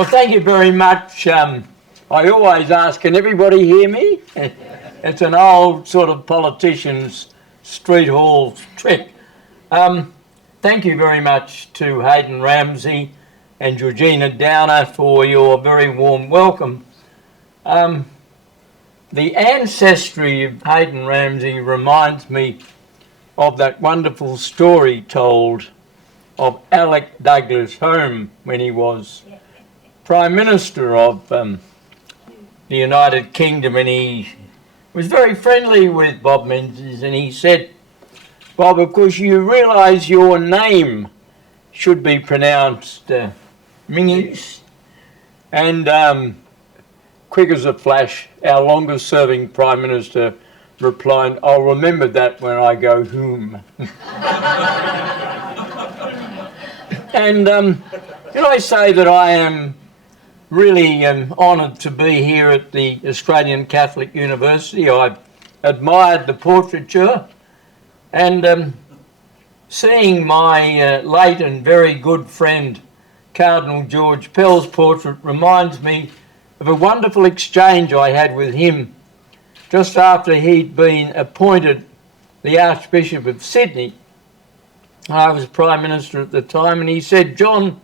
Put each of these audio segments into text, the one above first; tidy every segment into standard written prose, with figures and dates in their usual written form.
Well, thank you very much. I always ask, can everybody hear me? It's an old sort of politician's street hall trick. Thank you very much to Hayden Ramsey and Georgina Downer for your very warm welcome. The ancestry of Hayden Ramsey reminds me of that wonderful story told of Alec Douglas Home when he was Prime Minister of the United Kingdom, and he was very friendly with Bob Menzies, and he said, "Bob, of course you realise your name should be pronounced Menzies." And quick as a flash, our longest serving Prime Minister replied, "I'll remember that when I go home." And can I say that I am really honoured to be here at the Australian Catholic University. I've admired the portraiture, and seeing my late and very good friend Cardinal George Pell's portrait reminds me of a wonderful exchange I had with him just after he'd been appointed the Archbishop of Sydney. I was Prime Minister at the time, and he said, "John,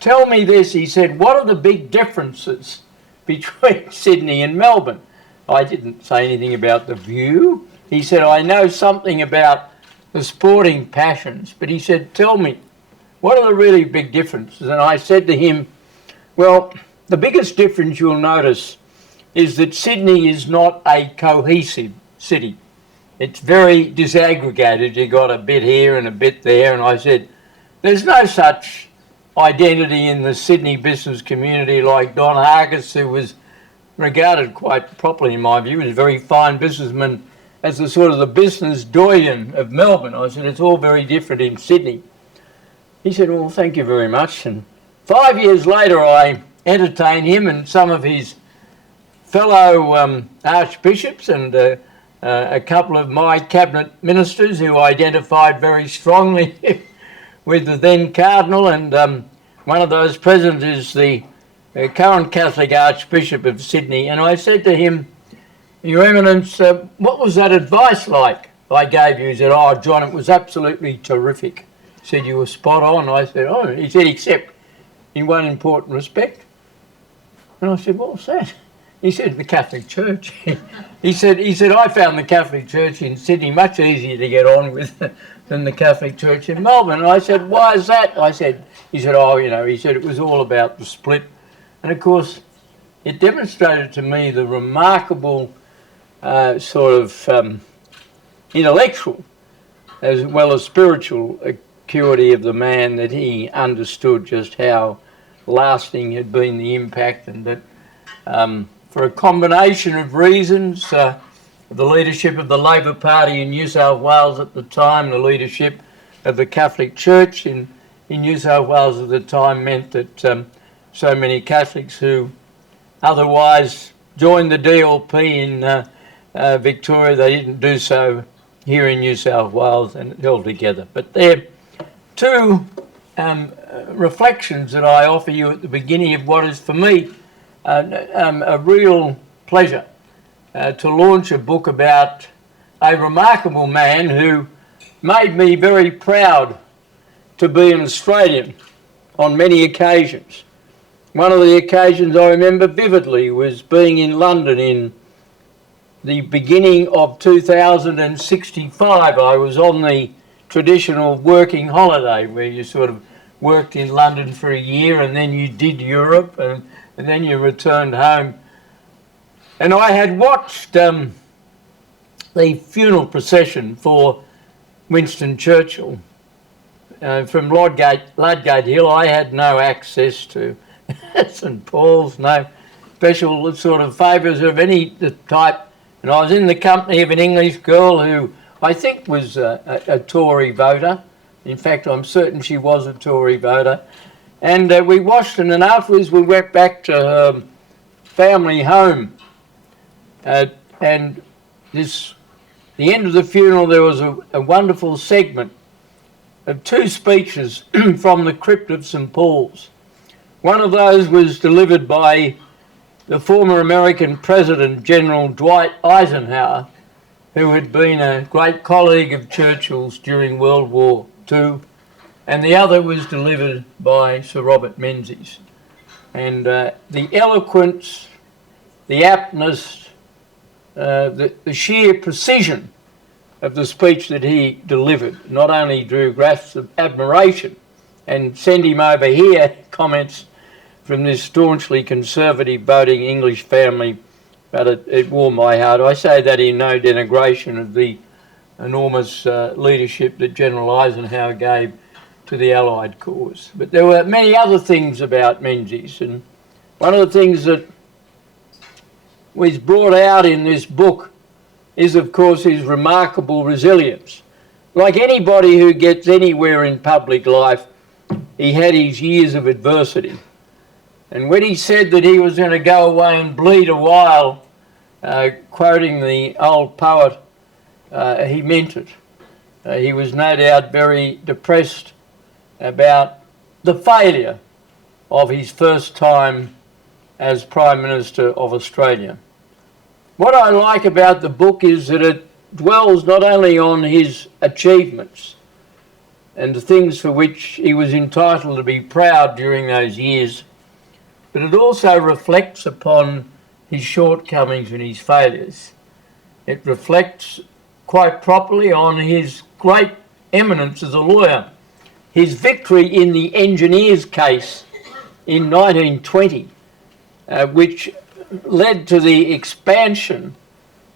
tell me this," he said, "what are the big differences between Sydney and Melbourne?" I didn't say anything about the view. He said, "I know something about the sporting passions," but he said, "Tell me, what are the really big differences?" And I said to him, "Well, the biggest difference you'll notice is that Sydney is not a cohesive city. It's very disaggregated. You got a bit here and a bit there." And I said, "There's no such identity in the Sydney business community like Don Hargis, who was regarded quite properly in my view as a very fine businessman, as the sort of the business doyen of Melbourne." I said, "It's all very different in Sydney." He said, "Well, thank you very much." And 5 years later, I entertained him and some of his fellow archbishops and a couple of my cabinet ministers who identified very strongly with the then Cardinal, and one of those present is the current Catholic Archbishop of Sydney. And I said to him, "Your Eminence, what was that advice like I gave you?" He said, "Oh, John, it was absolutely terrific." He said, "You were spot on." I said, "Oh," he said, "except in one important respect." And I said, "What was that?" He said, "The Catholic Church." He said, "I found the Catholic Church in Sydney much easier to get on with than the Catholic Church in Melbourne." And I said, "Why is that?" He said, "Oh, he said it was all about the split." And of course, it demonstrated to me the remarkable sort of intellectual as well as spiritual acuity of the man, that he understood just how lasting had been the impact, and that for a combination of reasons, the leadership of the Labor Party in New South Wales at the time, the leadership of the Catholic Church in New South Wales at the time, meant that so many Catholics who otherwise joined the DLP in Victoria, they didn't do so here in New South Wales, and it held together. But there are two reflections that I offer you at the beginning of what is for me a real pleasure to launch a book about a remarkable man who made me very proud to be an Australian on many occasions. One of the occasions I remember vividly was being in London in the beginning of 2065. I was on the traditional working holiday where you sort of worked in London for a year and then you did Europe and then you returned home. And I had watched the funeral procession for Winston Churchill from Ludgate Hill. I had no access to St Paul's, no special sort of favours of any type. And I was in the company of an English girl who I think was a Tory voter. In fact, I'm certain she was a Tory voter. And we watched, and then afterwards we went back to her family home. And the end of the funeral, there was a wonderful segment of two speeches from the crypt of St Paul's. One of those was delivered by the former American President General Dwight Eisenhower, who had been a great colleague of Churchill's during World War II, and the other was delivered by Sir Robert Menzies. And the eloquence, the aptness, the sheer precision of the speech that he delivered not only drew grasps of admiration and sent him over here comments from this staunchly conservative voting English family, but it warmed my heart. I say that in no denigration of the enormous leadership that General Eisenhower gave to the Allied cause. But there were many other things about Menzies, and one of the things that was brought out in this book is, of course, his remarkable resilience. Like anybody who gets anywhere in public life, he had his years of adversity. And when he said that he was going to go away and bleed a while, quoting the old poet, he meant it. He was no doubt very depressed about the failure of his first time as Prime Minister of Australia. What I like about the book is that it dwells not only on his achievements and the things for which he was entitled to be proud during those years, but it also reflects upon his shortcomings and his failures. It reflects quite properly on his great eminence as a lawyer. His victory in the engineers case in 1920, which led to the expansion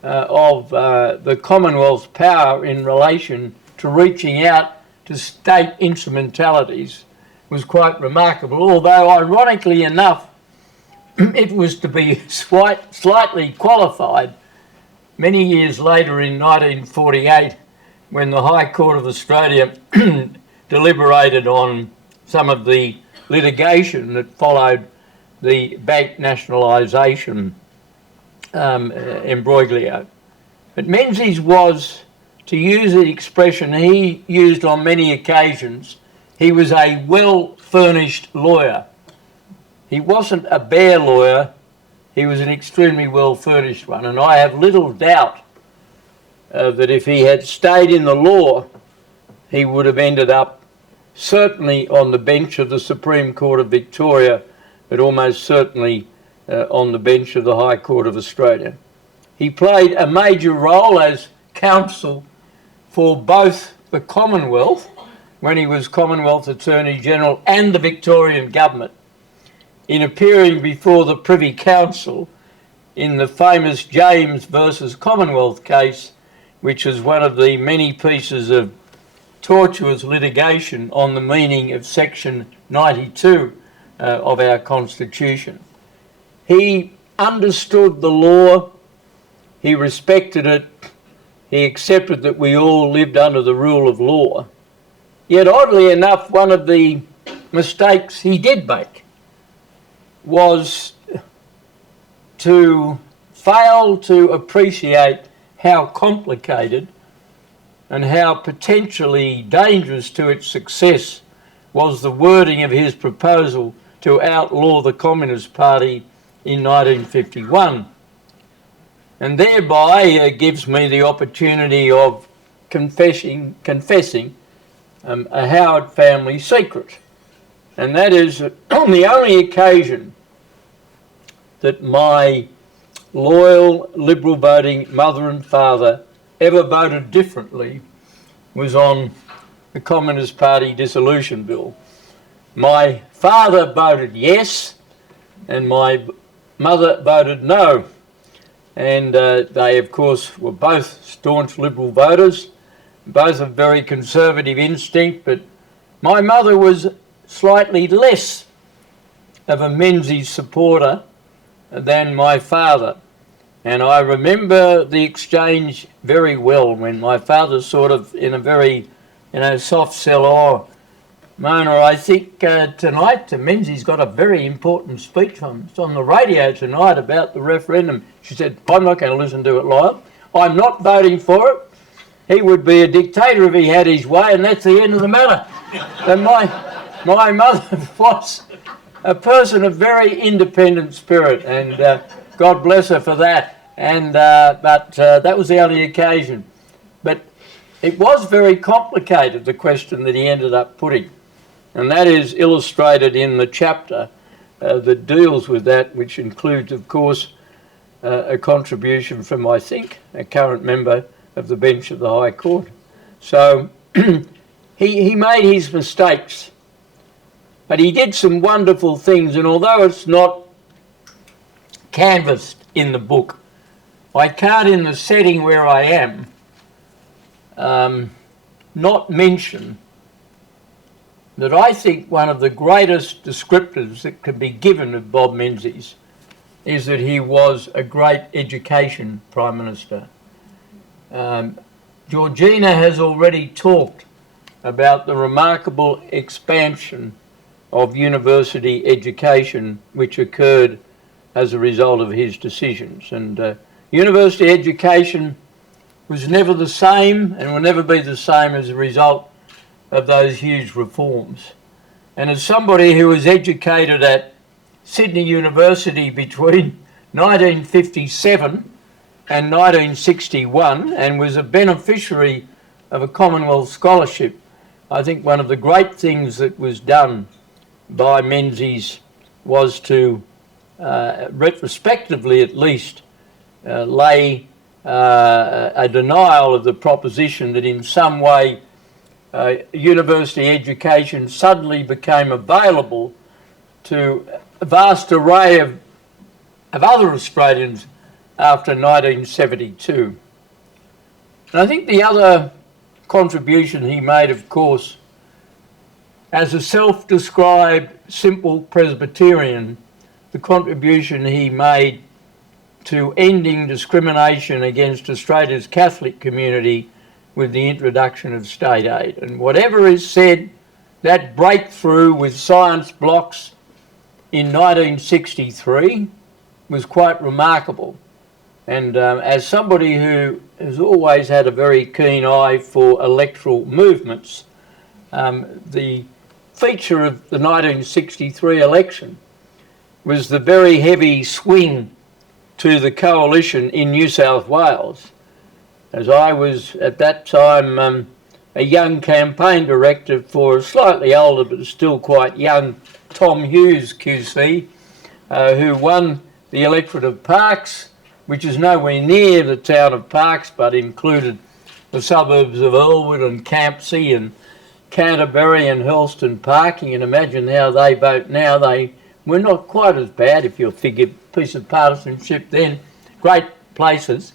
of the Commonwealth's power in relation to reaching out to state instrumentalities, was quite remarkable, although ironically enough, it was to be slightly qualified many years later in 1948 when the High Court of Australia deliberated on some of the litigation that followed the bank nationalisation embroglio. But Menzies was, to use the expression he used on many occasions, he was a well-furnished lawyer. He wasn't a bare lawyer, he was an extremely well-furnished one, and I have little doubt that if he had stayed in the law, he would have ended up certainly on the bench of the Supreme Court of Victoria, but almost certainly on the bench of the High Court of Australia. He played a major role as counsel for both the Commonwealth, when he was Commonwealth Attorney General, and the Victorian Government, in appearing before the Privy Council in the famous James versus Commonwealth case, which is one of the many pieces of tortuous litigation on the meaning of Section 92 of our Constitution. He understood the law, he respected it, he accepted that we all lived under the rule of law. Yet oddly enough, one of the mistakes he did make was to fail to appreciate how complicated and how potentially dangerous to its success was the wording of his proposal to outlaw the Communist Party in 1951, and thereby gives me the opportunity of confessing a Howard family secret, and that is that on the only occasion that my loyal Liberal voting mother and father ever voted differently was on the Communist Party dissolution bill. My father voted yes and my mother voted no, and they of course were both staunch Liberal voters, both of very conservative instinct, but my mother was slightly less of a Menzies supporter than my father. And I remember the exchange very well when my father sort of, in a very, soft sell, "Oh, Mona, I think tonight Menzies got a very important speech on the radio tonight about the referendum." She said, "I'm not going to listen to it live. I'm not voting for it. He would be a dictator if he had his way, and that's the end of the matter." And my mother was a person of very independent spirit, and God bless her for that. And but that was the only occasion. But it was very complicated, the question that he ended up putting, and that is illustrated in the chapter that deals with that, which includes, of course, a contribution from, I think, a current member of the bench of the High Court. So he made his mistakes, but he did some wonderful things, and although it's not canvassed in the book, I can't, in the setting where I am, not mention that I think one of the greatest descriptors that can be given of Bob Menzies is that he was a great education Prime Minister. Georgina has already talked about the remarkable expansion of university education which occurred as a result of his decisions. And university education was never the same and will never be the same as a result of those huge reforms. And as somebody who was educated at Sydney University between 1957 and 1961 and was a beneficiary of a Commonwealth scholarship, I think one of the great things that was done by Menzies was to, retrospectively at least, lay a denial of the proposition that in some way university education suddenly became available to a vast array of other Australians after 1972. And I think the other contribution he made, of course, as a self-described simple Presbyterian, the contribution he made to ending discrimination against Australia's Catholic community with the introduction of state aid. And whatever is said, that breakthrough with science blocks in 1963 was quite remarkable. And as somebody who has always had a very keen eye for electoral movements, the feature of the 1963 election was the very heavy swing to the coalition in New South Wales. As I was at that time a young campaign director for a slightly older but still quite young Tom Hughes QC, who won the electorate of Parkes, which is nowhere near the town of Parkes but included the suburbs of Elwood and Campsie and Canterbury and Hurlston Park. You can imagine how they vote now. They were not quite as bad if you figure piece of partisanship then. Great places.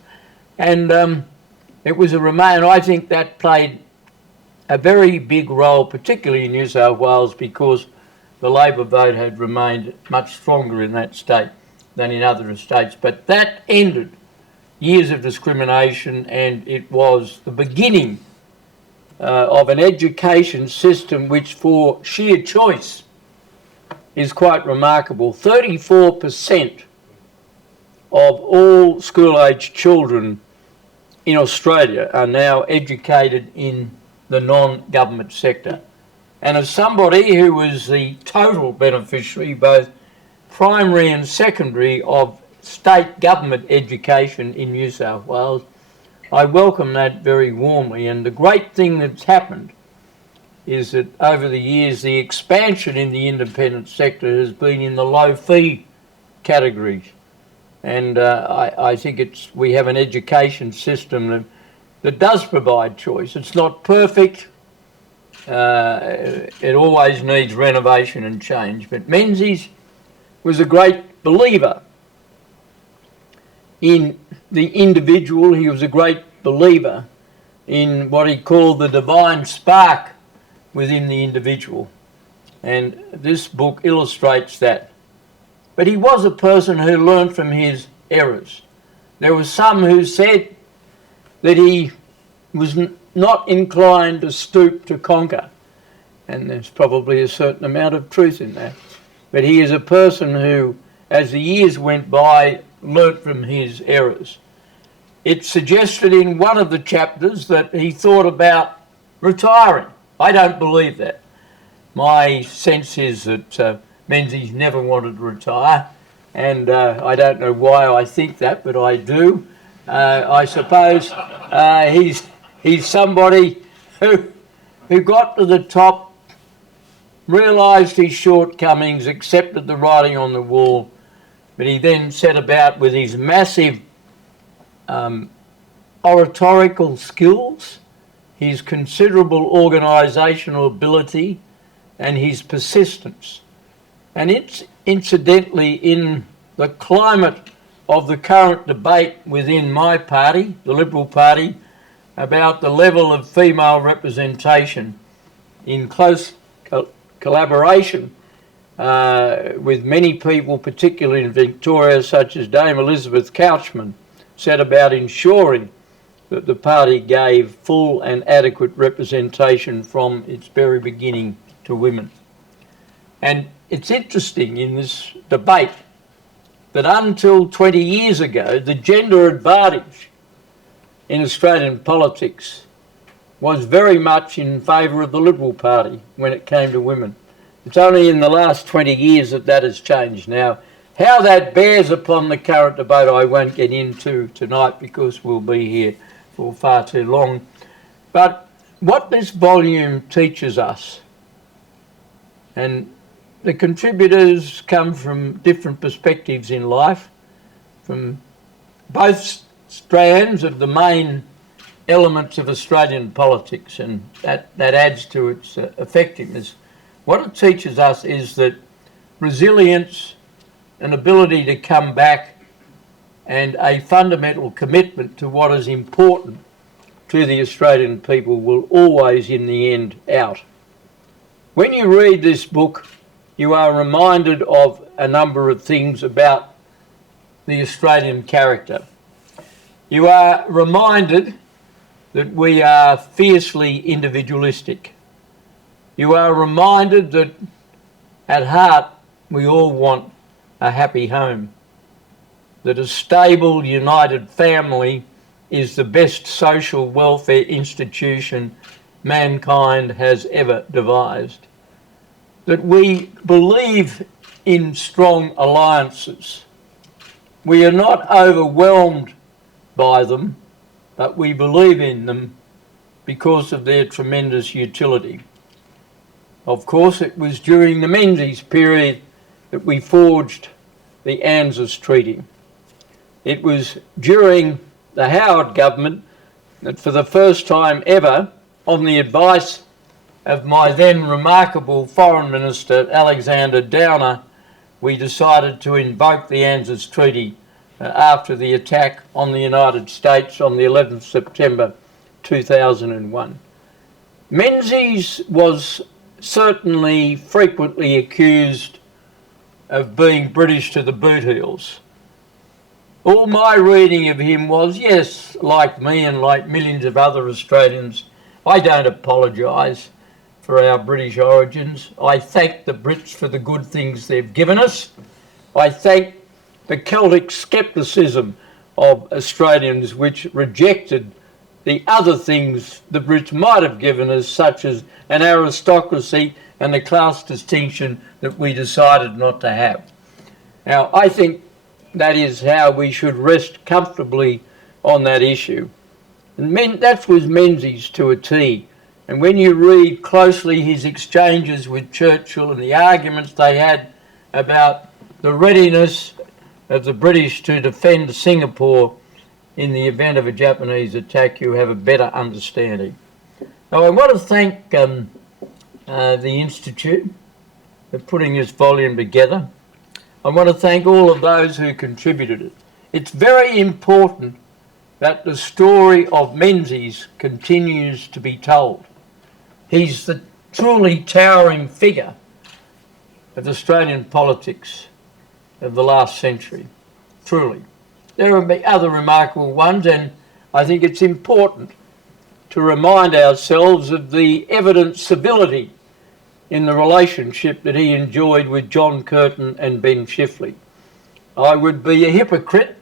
And it was I think that played a very big role, particularly in New South Wales, because the Labor vote had remained much stronger in that state than in other states. But that ended years of discrimination, and it was the beginning of an education system which, for sheer choice, is quite remarkable. 34% of all school-aged children in Australia are now educated in the non-government sector. And as somebody who was the total beneficiary, both primary and secondary, of state government education in New South Wales, I welcome that very warmly. And the great thing that's happened is that over the years the expansion in the independent sector has been in the low fee categories. And I think we have an education system that does provide choice. It's not perfect. It always needs renovation and change. But Menzies was a great believer in the individual. He was a great believer in what he called the divine spark within the individual. And this book illustrates that. But he was a person who learned from his errors. There were some who said that he was not inclined to stoop to conquer. And there's probably a certain amount of truth in that. But he is a person who, as the years went by, learnt from his errors. It suggested in one of the chapters that he thought about retiring. I don't believe that. My sense is that Menzies never wanted to retire, and I don't know why I think that, but I do. I suppose he's somebody who got to the top, realised his shortcomings, accepted the writing on the wall, but he then set about with his massive oratorical skills, his considerable organisational ability, and his persistence. And it's incidentally in the climate of the current debate within my party, the Liberal Party, about the level of female representation in close collaboration with many people, particularly in Victoria, such as Dame Elizabeth Couchman, set about ensuring that the party gave full and adequate representation from its very beginning to women. And it's interesting in this debate that until 20 years ago, the gender advantage in Australian politics was very much in favour of the Liberal Party when it came to women. It's only in the last 20 years that that has changed. Now, how that bears upon the current debate I won't get into tonight because we'll be here for far too long. But what this volume teaches us, and the contributors come from different perspectives in life, from both strands of the main elements of Australian politics, and that adds to its effectiveness. What it teaches us is that resilience, an ability to come back, and a fundamental commitment to what is important to the Australian people will always, in the end, out. When you read this book, you are reminded of a number of things about the Australian character. You are reminded that we are fiercely individualistic. You are reminded that at heart we all want a happy home, that a stable, united family is the best social welfare institution mankind has ever devised, that we believe in strong alliances. We are not overwhelmed by them, but we believe in them because of their tremendous utility. Of course, it was during the Menzies period that we forged the ANZUS Treaty. It was during the Howard government that for the first time ever, on the advice of my then remarkable Foreign Minister Alexander Downer, we decided to invoke the ANZUS Treaty after the attack on the United States on the 11th September 2001. Menzies was certainly frequently accused of being British to the boot heels. All my reading of him was, yes, like me and like millions of other Australians, I don't apologise for our British origins. I thank the Brits for the good things they've given us. I thank the Celtic scepticism of Australians which rejected the other things the Brits might have given us, such as an aristocracy and a class distinction that we decided not to have. Now, I think that is how we should rest comfortably on that issue. And that was Menzies to a T. And when you read closely his exchanges with Churchill and the arguments they had about the readiness of the British to defend Singapore in the event of a Japanese attack, you have a better understanding. Now, I want to thank the Institute for putting this volume together. I want to thank all of those who contributed it. It's very important that the story of Menzies continues to be told. He's the truly towering figure of Australian politics of the last century, truly. There are other remarkable ones, and I think it's important to remind ourselves of the evident civility in the relationship that he enjoyed with John Curtin and Ben Chifley. I would be a hypocrite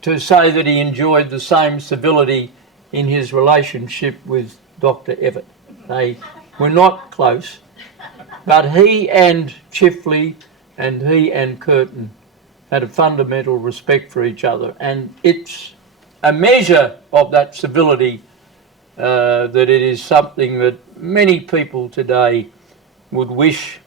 to say that he enjoyed the same civility in his relationship with Dr. Evatt. They were not close, But he and Chifley and he and Curtin had a fundamental respect for each other, and it's a measure of that civility that it is something that many people today would wish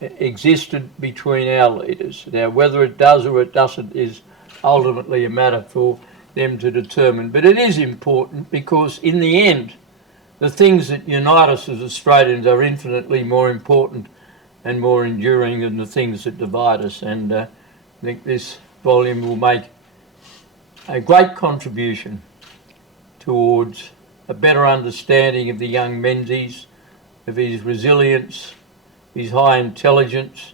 existed between our leaders. Now, whether it does or it doesn't is ultimately a matter for them to determine, but it is important because in the end the things that unite us as Australians are infinitely more important and more enduring than the things that divide us, and I think this volume will make a great contribution towards a better understanding of the young Menzies, of his resilience, his high intelligence.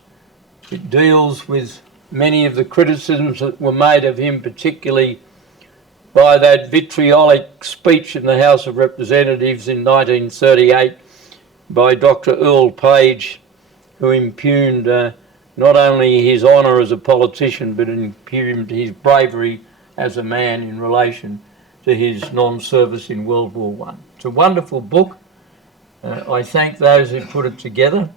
It deals with many of the criticisms that were made of him, particularly by that vitriolic speech in the House of Representatives in 1938 by Dr. Earl Page, who impugned not only his honour as a politician, but impugned his bravery as a man in relation to his non-service in World War I. It's a wonderful book. I thank those who put it together,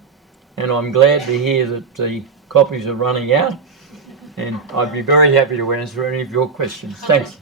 and I'm glad to hear that the copies are running out, and I'd be very happy to answer any of your questions. Thanks.